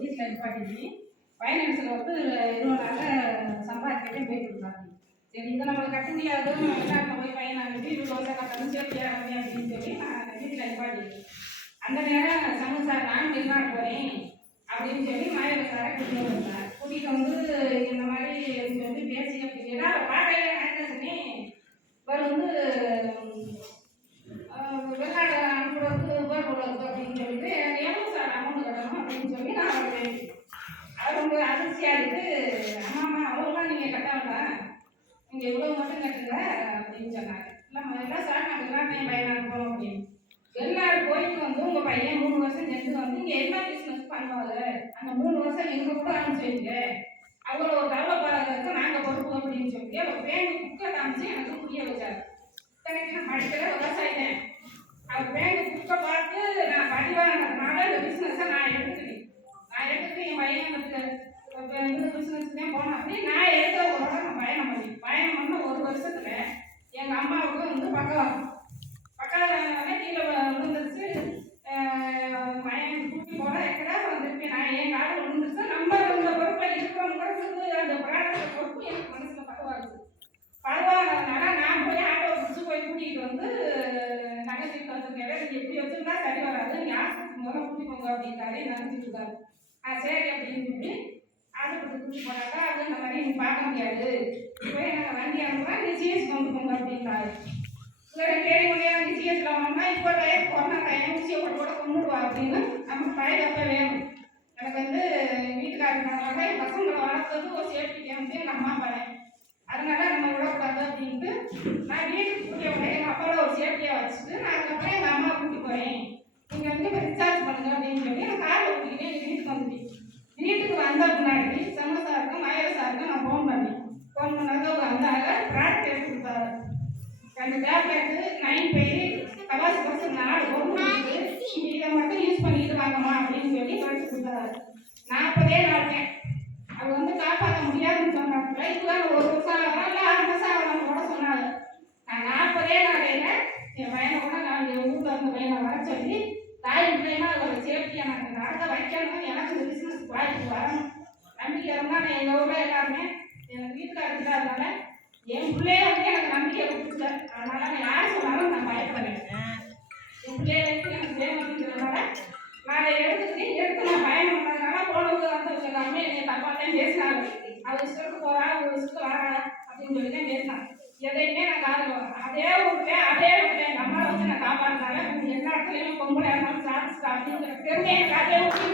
வீட்டில் நிப்பாட்டி ஃபைனான்ஸில் வந்து 20 நாளில் சம்பாதிக்கிட்டே போயிட்டு இருந்தாங்க. சரி இதை நம்மளுக்கு கட்ட முடியாது, வெளிநாட்டில் போய் பையனை அனுப்பி 20 வருஷம் கட்டணும் சேஃப்டியாக அப்படின்னு சொல்லி நான் வீட்டில் நிப்பாட்டி அந்த நேரம் சமூக சார் நான் வெளிநாடு போகிறேன் அப்படின்னு சொல்லி மாயவ சாரை கூட்டிகிட்டு வந்தேன். கூட்டிகிட்டு வந்து இந்த மாதிரி சொல்லி பேசி அப்படின்னா பாட்டையே நான் சொன்னேன், இவர் வந்து வெளிநாடு அனுப்புறதுக்கு உபயோக போடுறது அப்படின்னு சொல்லிட்டு எவ்வளோ சார் அமௌண்ட் கட்டணும் அப்படின்னு சொல்லி நான் அவர் ரொம்ப அதிர்ச்சியாக இருக்குது. ஆமாம்மா அவ்வளோலாம் நீங்கள் கட்ட வேண்டாம், நீங்கள் எவ்வளோ மட்டும் கட்டுங்க அப்படின்னு சொன்னாங்க. இல்லைம்மா எல்லாம் சார் நான் வெளிநாட்டையும் பையன் அனுப்புகிறோம் அப்படின்னு. வெளிநாடு போயிட்டு வந்து உங்கள் பையன் 3 வருஷம் சென்று வந்து இங்கே என்ன பிஸ்னஸ் பண்ணுவாங்க, அந்த 3 வருஷம் எங்கள் கூட அனுப்பிச்சுங்க, அவ்வளோ ஒரு டெவலப்பாளருக்கு நாங்கள் பொறுப்பு அப்படின்னு சொல்லி அவர் பேங்க் புக்கை காமிச்சு எனக்கு புரிய வச்சார். எனக்கு நான் படிக்கிற விவசாயிட்டேன், அவர் பேங்க் புக்கை பார்த்து நான் படிவானதுனால இந்த பிஸ்னஸை நான் எடுத்துக்கிட்டேன். என் பையனுக்கு இந்த பிஸ்னஸ் தான் போனேன் அப்படி நான் எடுத்த ஒரு நான் பயணம் பண்ண 1 வருஷத்துல எங்கள் அம்மாவுக்கு வந்து பக்கவாதம் கீழே விழுந்துருச்சு. பையன் கூட்டி போட எக்கடா வந்துருக்கேன், நான் என் காலில் விழுந்துருச்சு. நம்ம இந்த பொறுப்பில் இருக்கிறவங்களுக்கு அந்த பிராணத்தை பொறுப்பு எனக்கு மனசில் பரவாயில்லைனால நான் போய் ஆட்டோ பிடிச்சி போய் கூட்டிகிட்டு வந்து நகைச்சிட்டு வந்துருக்கேன். நீங்கள் எப்படி வச்சுருந்தா சரி வராது, நீ ஆஸ்பத்திரி முதல்ல கூட்டி போங்க அப்படின்றாலே நினைச்சிட்டு இருக்காரு. சரி அப்படின்னு சொல்லி ஆஸ்பத்திரி கூட்டி போனாக்கா அது இந்த மாதிரி நீ பார்க்க முடியாது, போய் நாங்கள் வண்டி அனுப்புகிறோம், நீ சிஎஸ்க்கு வந்துக்கோங்க அப்படின்றாரு. இல்லை கேள்வி முடியாது, நீ சிஎஸ்ல வாங்கினா இப்போ டயர் கொரோனா டைம் ஊசியை கூட கொண்டுடுவா அப்படின்னு நமக்கு பாதுகாப்பாக வேணும். எனக்கு வந்து வீட்டுக்காரனால என் பசங்களை வளர்த்தது ஒரு சேஃப்டிக்கு வந்து எங்கள் அம்மா பாரு, அதனால நம்ம விடக்கூடாது அப்படின்ட்டு நான் வீட்டுக்கு கூட்டிய உடனே எங்கள் அப்பாவோட ஒரு சேஃப்டியாக வச்சுட்டு நான் அதுக்கப்புறம் எங்கள் அம்மா கூட்டி போகிறேன், நீங்கள் வந்து இப்போ ரிசார்ஜ் பண்ணுங்க அப்படின்னு சொல்லி நான் காரில் கூட்டிக்கிட்டே எங்கள் வீட்டுக்கு வந்துட்டேன். வீட்டுக்கு வந்த முன்னாடி சம சாருக்கும் மாயவ சாருக்கும் நான் ஃபோன் பண்ணாங்க. அவங்க வந்தாங்க, ப்ராடக்ட் எடுத்து கொடுத்தாரு. அந்த டேப்லெட்டு 9 பேர் கவாசி பசங்க 4 ஒன்று இதை மட்டும் யூஸ் பண்ணிட்டு வாங்கம்மா அப்படின்னு சொல்லி எடுத்து கொடுத்தாரு. 40 நாள் அது வந்து காப்பாற்ற முடியாதுன்னு சொன்னாங்க. இதுதான் 1 வருஷம் ஆகலாம் இல்லை 6 மாதம் ஆகலாம்னு கூட சொன்னாங்க. நான் 40 நாளையில் என் பையனை கூட நான் என் ஊரில் இருந்த பையனை வர சொல்லி தாய் பிள்ளைனா அதோட சேஃப்டியை நான் நடக்க வைக்கணும், எனக்கு இந்த பிஸ்னஸ் வாய்ப்பு வரணும் நம்பிக்கை இருந்தால் நான் எங்கள் ஊரில் எல்லாருமே எனக்கு வீட்டுக்காரர் இல்லாதனால என் பிள்ளைய வந்து எனக்கு நம்பிக்கை கொடுத்துட்டார். அதனால நான் யார் சொன்னாலும் நான் பயப்படுறேன். என் பிள்ளைகளுக்கு எனக்கு வேணும்ன்றதுனால நான் எடுத்து நான் பயணம் பண்ணதுனால போனது வந்து எல்லாருமே என்னை தப்பாக தான் பேசினாங்க. அவர் இஷ்டத்துக்கு போகிறா, ஒரு இஷ்டத்துக்கு வரா அப்படின்னு சொல்லி தான் பேசினாங்க. எதையுமே நான் காதல் அதே விட்டேன் எங்கள் அம்மாவை வச்சு நான் காப்பாற்றினால எல்லா இடத்துலையுமே பொம்பளை இருந்தாலும் சாப்பிட்டு அப்படிங்கிற பெருமை எனக்கு அதே விட்டு